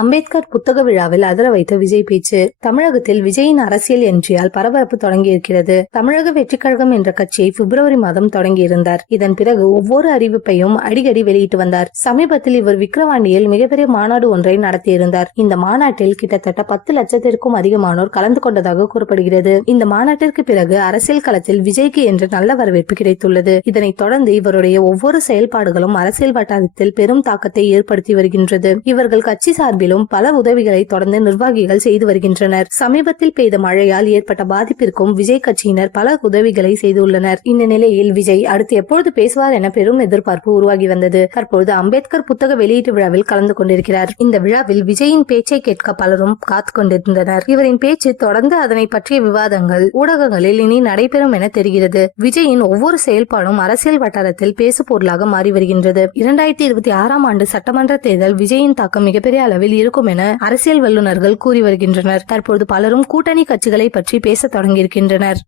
அம்பேத்கர் புத்தக விழாவில் அதிர வைத்த விஜய் பேச்சு. தமிழகத்தில் விஜயின் அரசியல் என்ட்ரியால் பரபரப்பு தொடங்கியிருக்கிறது. தமிழக வெற்றிக் கழகம் என்ற கட்சியை பிப்ரவரி மாதம் தொடங்கியிருந்தார். இதன் பிறகு ஒவ்வொரு அறிவிப்பையும் அடிக்கடி வெளியிட்டு வந்தார். சமீபத்தில் இவர் விக்கிரவாண்டியில் மிகப்பெரிய மாநாடு ஒன்றை நடத்தியிருந்தார். இந்த மாநாட்டில் கிட்டத்தட்ட 10 லட்சத்திற்கும் அதிகமானோர் கலந்து கொண்டதாக கூறப்படுகிறது. இந்த மாநாட்டிற்கு பிறகு அரசியல் களத்தில் விஜய்க்கு என்று நல்ல வரவேற்பு கிடைத்துள்ளது. இதனைத் தொடர்ந்து இவருடைய ஒவ்வொரு செயல்பாடுகளும் அரசியல் வட்டாரத்தில் பெரும் தாக்கத்தை ஏற்படுத்தி வருகின்றது. இவர்கள் கட்சி சார்பில் பல உதவிகளை தொடர்ந்து நிர்வாகிகள் செய்து வருகின்றனர். சமீபத்தில் பெய்த மழையால் ஏற்பட்ட பாதிப்பிற்கும் விஜய் கட்சியினர் பல உதவிகளை செய்துள்ளனர். இந்த நிலையில் விஜய் அடுத்து எப்பொழுது பேசுவார் என பெரும் எதிர்பார்ப்பு உருவாகி வந்தது. தற்பொழுது அம்பேத்கர் புத்தக வெளியீட்டு விழாவில் கலந்து கொண்டிருக்கிறார். இந்த விழாவில் விஜயின் பேச்சை கேட்க பலரும் காத்து கொண்டிருந்தனர். இவரின் பேச்சு தொடர்ந்து அதனை பற்றிய விவாதங்கள் ஊடகங்களில் இனி நடைபெறும் என தெரிகிறது. விஜயின் ஒவ்வொரு செயல்பாடும் அரசியல் வட்டாரத்தில் பேசு பொருளாக மாறி வருகின்றது. 2026 ஆண்டு சட்டமன்ற தேர்தல் விஜயின் தாக்கம் மிகப்பெரிய அளவில் இருக்கும் என அரசியல் வல்லுநர்கள் கூறி வருகின்றனர். தற்போது பலரும் கூட்டணி கட்சிகளை பற்றி பேச தொடங்கியிருக்கின்றனர்.